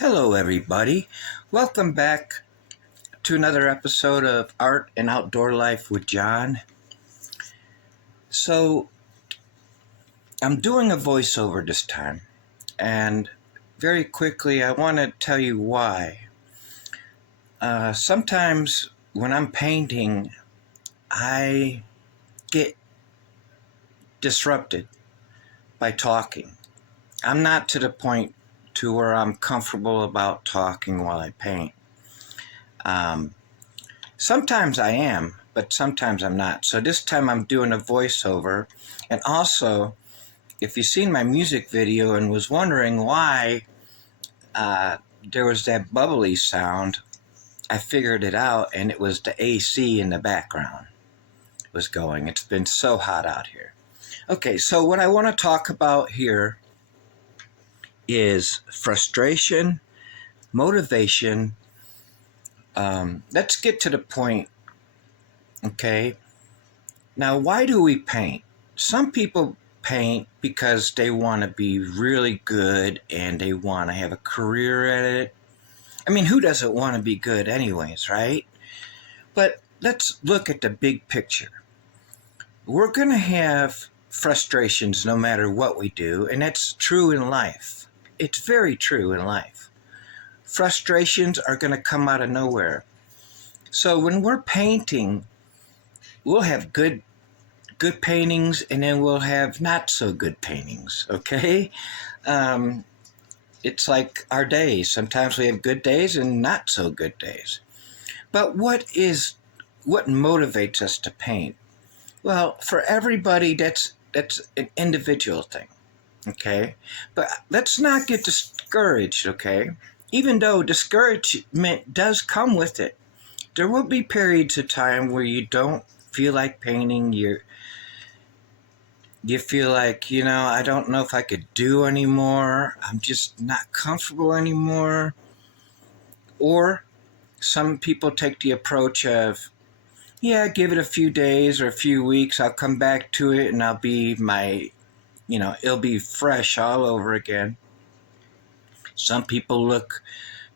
Hello, everybody. Welcome back to another episode of Art and Outdoor Life with John. So, I'm doing a voiceover this time, and very quickly, I want to tell you why. Sometimes when I'm painting, I get disrupted by talking. I'm not to the point to where I'm comfortable about talking while I paint. Sometimes I am, but sometimes I'm not. So this time I'm doing a voiceover. And also, if you've seen my music video and was wondering why there was that bubbly sound, I figured it out, and it was the AC in the background was going. It's been so hot out here. Okay, so what I want to talk about here is frustration, motivation. Let's get to the point, okay? Now, why do we paint? Some people paint because they want to be really good and they want to have a career at it. I mean, who doesn't want to be good anyways, right? But let's look at the big picture. We're going to have frustrations no matter what we do, and that's true in life. It's very true in life. Frustrations are going to come out of nowhere. So when we're painting, we'll have good paintings, and then we'll have not so good paintings, okay? It's like our days. Sometimes we have good days and not so good days. But what motivates us to paint? Well, for everybody, that's an individual thing, okay? But let's not get discouraged, okay? Even though discouragement does come with it. There will be periods of time where you don't feel like painting. You feel like, I don't know if I could do anymore. I'm just not comfortable anymore. Or some people take the approach of, give it a few days or a few weeks. I'll come back to it and I'll be it'll be fresh all over again. Some people look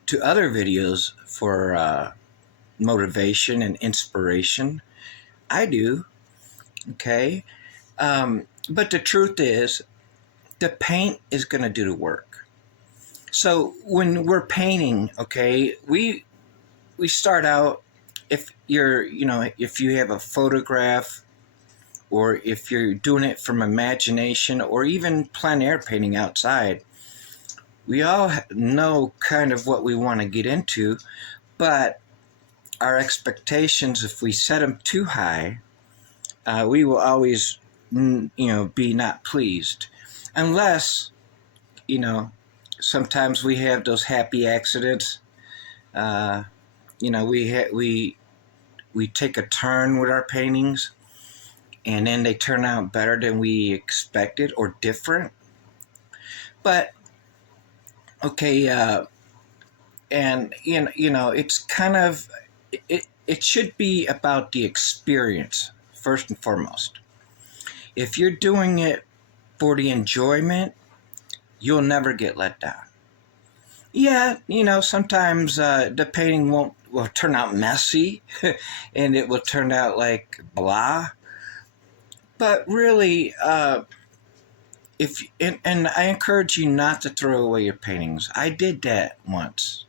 to other videos for motivation and inspiration. I do, okay? But the truth is, the paint is going to do the work. So when we're painting, okay, we start out, if you have a photograph, or if you're doing it from imagination, or even plein air painting outside, we all know kind of what we want to get into, but our expectations, if we set them too high, we will always, be not pleased. Unless, sometimes we have those happy accidents. We take a turn with our paintings, and then they turn out better than we expected or different. But okay, and it's kind of it should be about the experience first and foremost. If you're doing it for the enjoyment, you'll never get let down. Yeah, sometimes the painting will turn out messy and it will turn out like blah. But really, and I encourage you not to throw away your paintings. I did that once.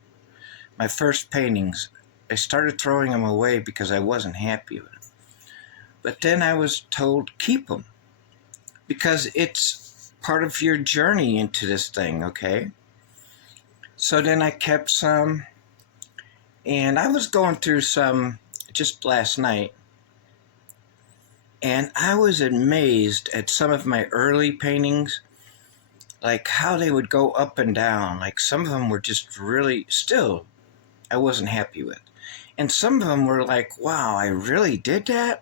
My first paintings, I started throwing them away because I wasn't happy with them. But then I was told, keep them, because it's part of your journey into this thing, okay? So then I kept some, and I was going through some just last night, and I was amazed at some of my early paintings, like how they would go up and down. Like some of them were just really, still, I wasn't happy with. And some of them were like, wow, I really did that?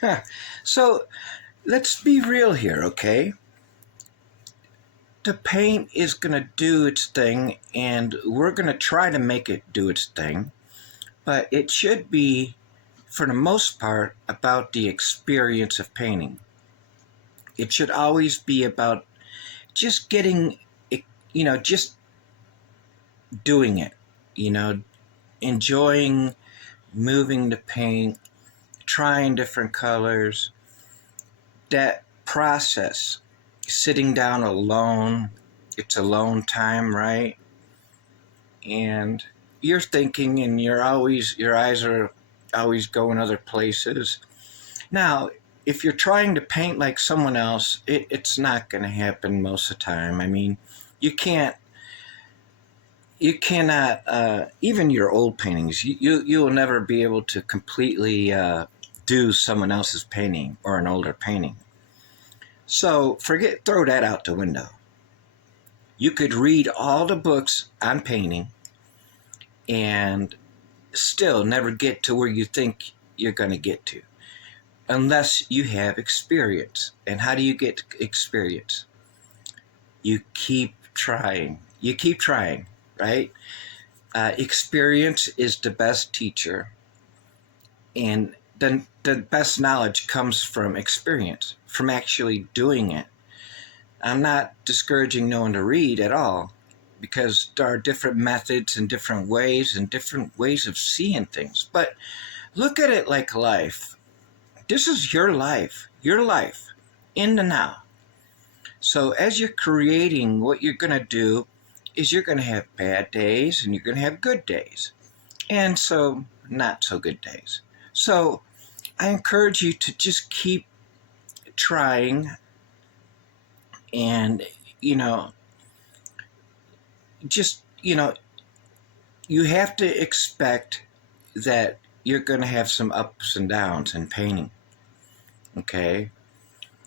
Huh. So let's be real here, okay? The paint is going to do its thing, and we're going to try to make it do its thing. But it should be, for the most part, about the experience of painting. It should always be about just getting, just doing it, enjoying moving the paint, trying different colors, that process, sitting down alone, it's alone time, right? And you're thinking and your eyes are always going other places. Now, if you're trying to paint like someone else, it's not going to happen most of the time. I mean, you cannot, even your old paintings, you'll never be able to completely do someone else's painting or an older painting. So throw that out the window. You could read all the books on painting and still never get to where you think you're going to get to, unless you have experience. And how do you get experience? You keep trying. Right? Experience is the best teacher, and the best knowledge comes from experience, from actually doing it. I'm not discouraging no one to read at all, because there are different methods and different ways of seeing things. But look at it like life. This is your life in the now. So as you're creating, what you're going to do is you're going to have bad days and you're going to have good days, and so not so good days. So I encourage you to just keep trying, and you have to expect that you're going to have some ups and downs in painting. Okay.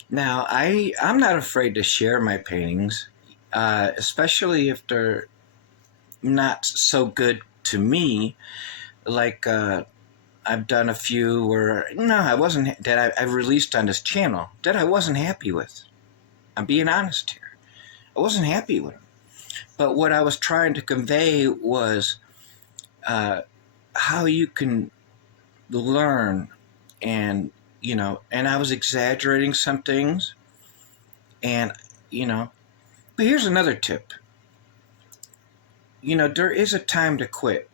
Now, I'm not afraid to share my paintings, especially if they're not so good to me. Like I've done a few where I've released on this channel that I wasn't happy with. I'm being honest here. I wasn't happy with them. But what I was trying to convey was how you can learn, and and I was exaggerating some things, and but here's another tip. There is a time to quit,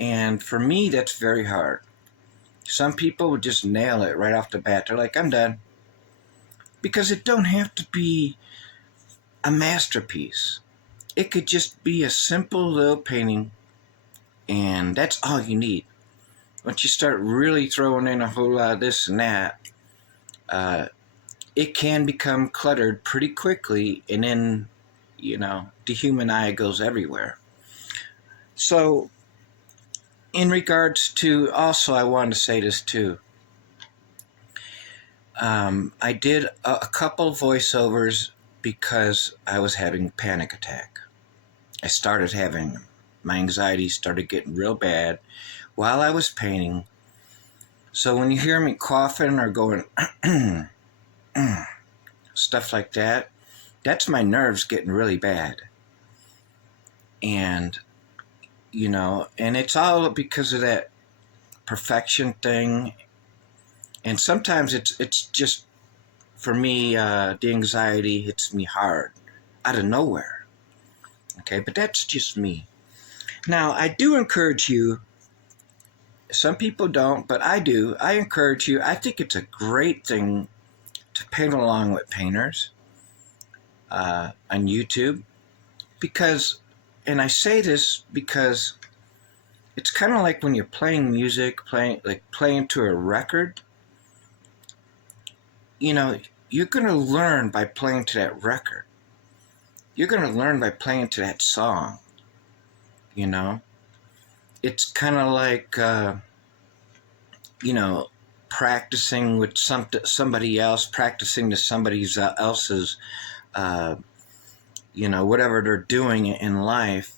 and for me that's very hard. Some people would just nail it right off the bat. They're like, I'm done. Because it don't have to be a masterpiece. It could just be a simple little painting, and that's all you need. Once you start really throwing in a whole lot of this and that, it can become cluttered pretty quickly, and then, the human eye goes everywhere. So, in regards to, also I wanted to say this too. I did a couple voiceovers because I was having a panic attack. I started having them. My anxiety started getting real bad while I was painting. So when you hear me coughing or going stuff like that, that's my nerves getting really bad. And and it's all because of that perfection thing. And sometimes it's just, for me, the anxiety hits me hard out of nowhere. Okay, but that's just me. Now, I do encourage you, some people don't, but I do. I encourage you. I think it's a great thing to paint along with painters on YouTube, because, and I say this because it's kind of like when you're playing music, playing to a record. You're going to learn by playing to that record. You're going to learn by playing to that song. It's kind of like, practicing with somebody else, practicing to somebody else's, whatever they're doing in life.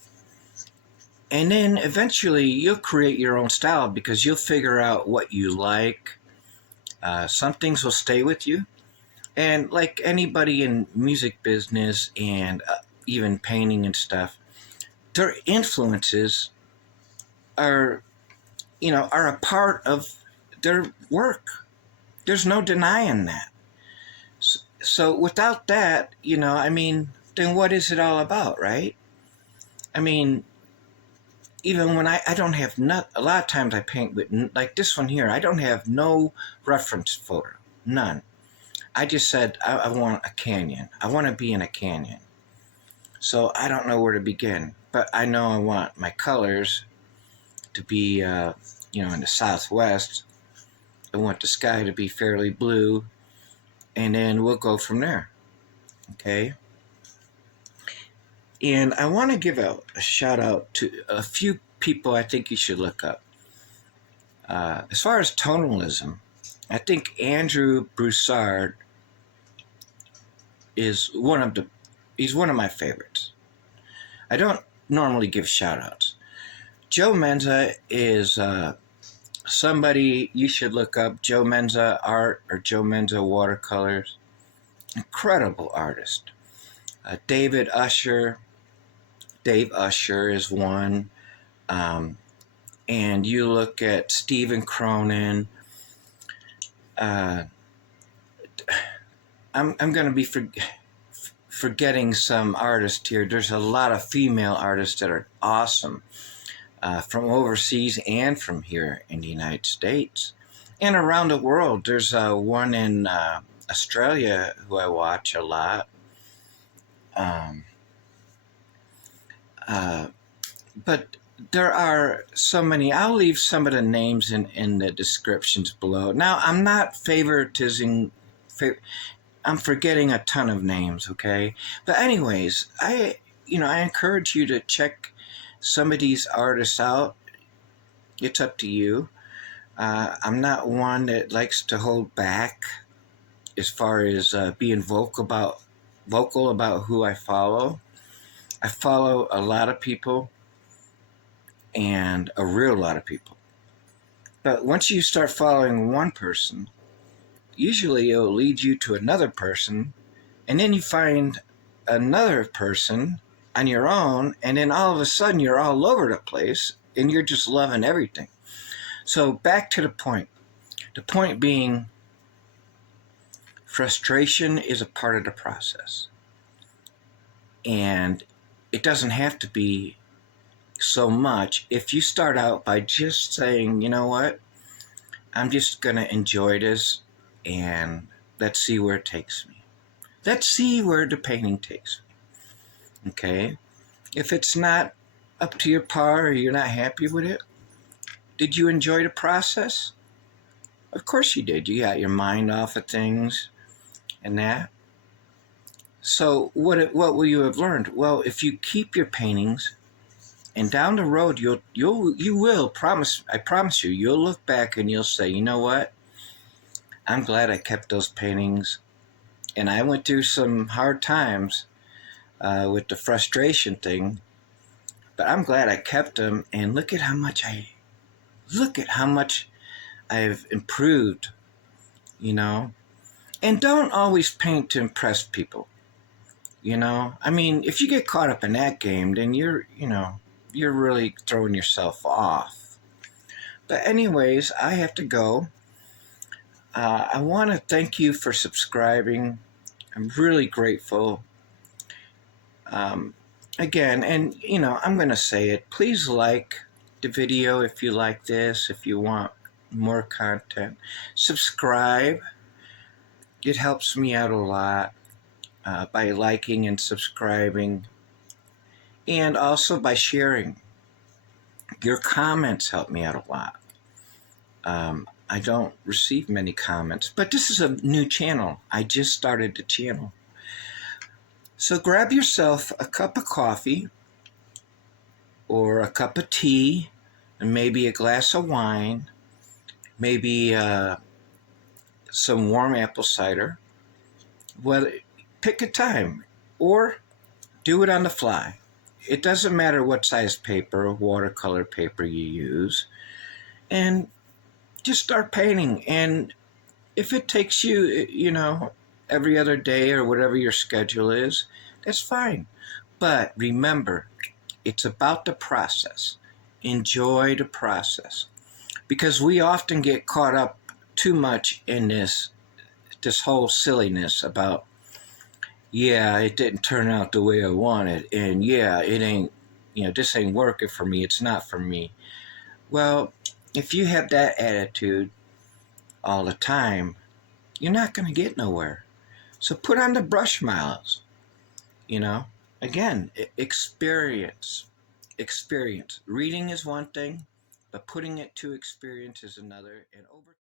And then eventually you'll create your own style, because you'll figure out what you like. Some things will stay with you. And like anybody in music business and even painting and stuff, their influences are a part of their work. There's no denying that. So without that, then what is it all about, right? I mean, even when I don't have a lot of times I paint with, like this one here, I don't have no reference photo, none. I just said, I want a canyon. I want to be in a canyon. So I don't know where to begin, but I know I want my colors to be, in the southwest. I want the sky to be fairly blue, and then we'll go from there. Okay? And I want to give a shout out to a few people I think you should look up. As far as tonalism, I think Andrew Broussard is he's one of my favorites. I don't normally give shout outs. Joe Menza is somebody you should look up. Joe Menza Art or Joe Menza Watercolors. Incredible artist. Dave Usher is one. And you look at Stephen Cronin. I'm going to be forgetting some artists here. There's a lot of female artists that are awesome from overseas and from here in the United States and around the world. There's one in Australia who I watch a lot. But there are so many. I'll leave some of the names in the descriptions below. Now, I'm not favoritising. I'm forgetting a ton of names, okay? But anyways, I encourage you to check some of these artists out. It's up to you. I'm not one that likes to hold back as far as being vocal about who I follow. I follow a lot of people, and a real lot of people. But once you start following one person, usually it will lead you to another person, and then you find another person on your own, and then all of a sudden you're all over the place, and you're just loving everything. So back to the point. The point being, frustration is a part of the process. And it doesn't have to be so much if you start out by just saying, you know what, I'm just going to enjoy this, and let's see where it takes me. Let's see where the painting takes me. Okay? If it's not up to your par or you're not happy with it, did you enjoy the process? Of course you did. You got your mind off of things and that. So what will you have learned? Well, if you keep your paintings, and down the road, you will, I promise you, you'll look back and you'll say, you know what? I'm glad I kept those paintings. And I went through some hard times with the frustration thing, but I'm glad I kept them. And look at how much I've improved, And don't always paint to impress people, I mean, if you get caught up in that game, then you're really throwing yourself off. But anyways, I have to go. I want to thank you for subscribing. I'm really grateful. Again, and I'm going to say it. Please like the video if you like this, if you want more content. Subscribe. It helps me out a lot by liking and subscribing. And also by sharing. Your comments help me out a lot. I don't receive many comments, but this is a new channel. I just started the channel. So grab yourself a cup of coffee or a cup of tea and maybe a glass of wine, maybe some warm apple cider. Well, pick a time or do it on the fly. It doesn't matter what size paper, watercolor paper you use. And just start painting. And if it takes you, every other day or whatever your schedule is, that's fine. But remember, it's about the process. Enjoy the process. Because we often get caught up too much in this whole silliness about, yeah, it didn't turn out the way I wanted, and yeah, it ain't this ain't working for me, it's not for me. Well, if you have that attitude all the time, you're not going to get nowhere. So put on the brush miles. Again, experience. Reading is one thing, but putting it to experience is another. And over